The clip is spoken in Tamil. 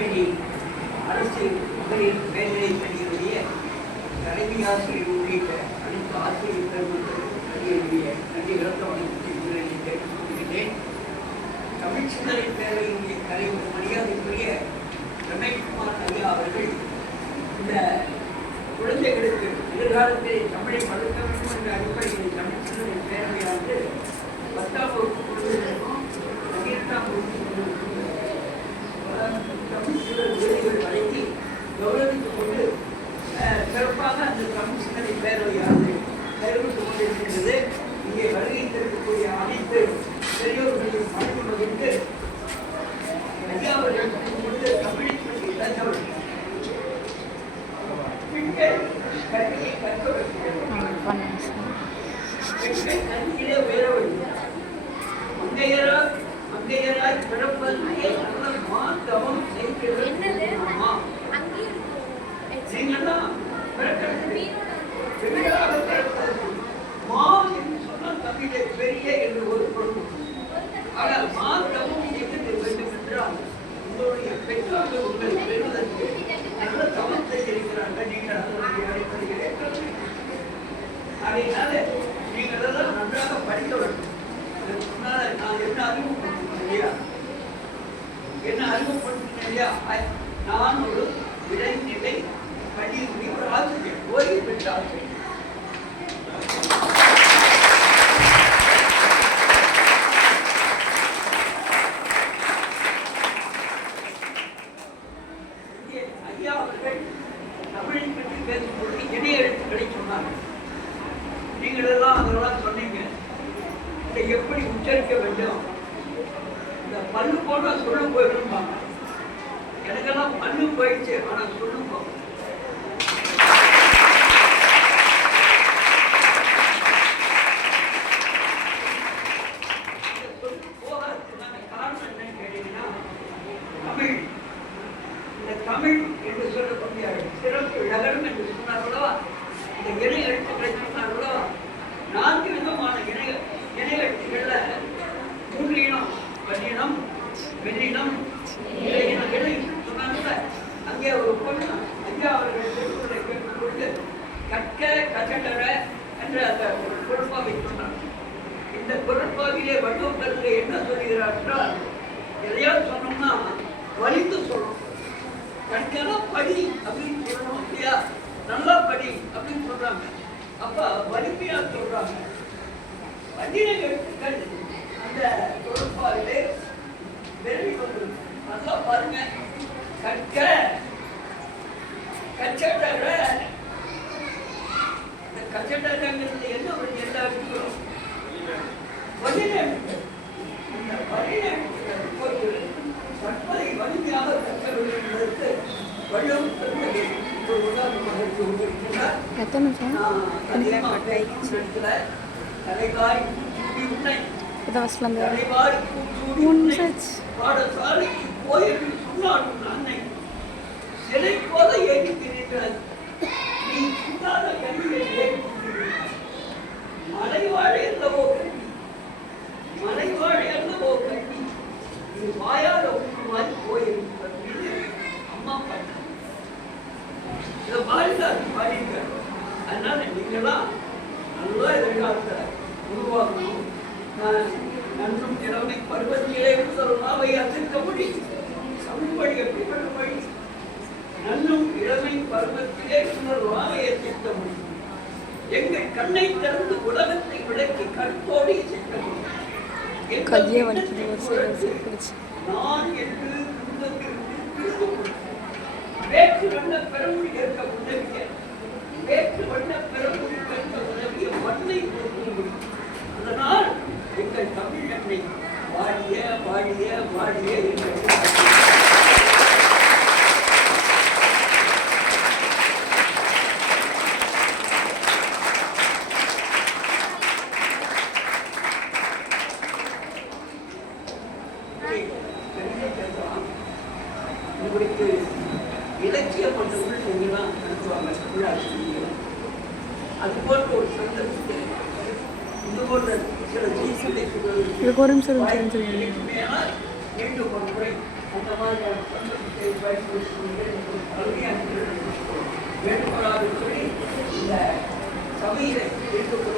திருநெல்வேலி அரசு மகளிர் மேல்நிலைப் பள்ளியுடைய தலைமை ஆசிரியர் உள்ளிட்ட அனைத்து ஆசிரியர் பள்ளியுடைய நன்றி விளக்கமான தெரிவித்துக் கேட்டுக்கொள்கிறேன். தமிழ் சிந்தனை பேரவையினுடைய தலைவர் மரியாதைக்குரிய ரமேஷ்குமார் ஐயா அவர்கள் இந்த குழந்தைகளுக்கு எதிர்காலத்தில் தமிழை வளர்க்க வேண்டும் என்ற அடிப்படையில் தமிழ் சிந்தனை பேரவையானது பத்தாம் வகுப்பு அனைத்து பெரியோர்களையும் வணங்கி மகிழ்ந்து ஐயா அவர்கள் பெண்கள் கல்வியை கற்பவர்கள் பெண்கள் கல்வியிலே உயரவில்லை மங்கையரா மங்கையராய் பிறப்பு நான் ஒரு இடைநிலை பள்ளியினுடைய ஒரு ஆசிரியர் ஓய்வு பெற்ற ஆசிரியர் ஐயா அதெல்லாம் சொன்னீங்க. எப்படி உச்சரிக்க வேண்டும்? இந்த பல்லு போனா சொல்லு போயிடும்பாங்க எனக்கெல்லாம் பல்லு போயிடுச்சு. ஆனா சொல்லு வெற்றிடம். இடையினம் அங்கே ஒரு பொண்ணு ஐயா அவர்கள் திருக்குறளை கேட்கும் பொழுது கற்க கற்றற என்று அந்த ஒரு பொருட்பாவை சொன்னார். இந்த பொருட்பாவிலே வள்ளுவர்கள் என்ன சொல்கிறார் என்றால் எதையாவது சொன்னோம்னா வலித்து சொல்லணும் கற்கலாம் படி அப்படின்னு சொல்லணும் இல்லையா? நல்லா படி அப்படின்னு சொல்றாங்க. அப்ப வலிமையா சொல்றாங்க. பன்னிர எழுத்துக்கள் அந்த தொழிற்பாவிலே பாருங்க. கற்க. கச்சடர இந்த கச்சடரங்கிறது என்ன ஒரு எல்லா எழுத்துக்களும் பதினெட்டு இந்த வலிமையாக கற்க வேண்டும் என்பதற்கு சொன்னது ஒரு உதாரணமாக அதிகமாக பேசுறதுல தலைவாய் உன்னை, தலைவாய் உன்னை, இதை பாடிதான் பாடிங்க அதனால நீங்களாம் நல்லா எதிர்காலத்தை உருவாக்கணும். நான் நன்றும் திறமை பருவத்திலே சொல்லலாம் அவை அசைக்க முடியும் தமிழ் வழி எப்படி பண்ண வழி நன்னும் இளமை பருவத்திலே உணர்வாக எத்திக்க முடியும் எங்கள் கண்ணை திறந்து உலகத்தை விளக்கி கற்போடி செல்ல முடியும் எங்கள் கையே வேற்று வண்ண பெருமொழி ஏற்க உதவிய. வேற்று வண்ண பெருமொழி ஏற்க உதவிய மண்ணை கொடுக்கும் அதனால் எங்கள் தமிழ் எண்ணை வாழிய வாழிய வாழிய எங்கள் இலக்கிய மன்றங்கள் நீங்களாம் நடத்துவாங்க உள்ளாட்சி அது போன்ற ஒரு சந்தர்ப்பத்தில் இது போன்ற சில இதுக்கு ஒரு நிமிஷம் மீண்டும் ஒரு முறை அந்த மாதிரியான வேண்டுகோளாக சொல்லி இந்த சபையில் இருக்கக்கூடிய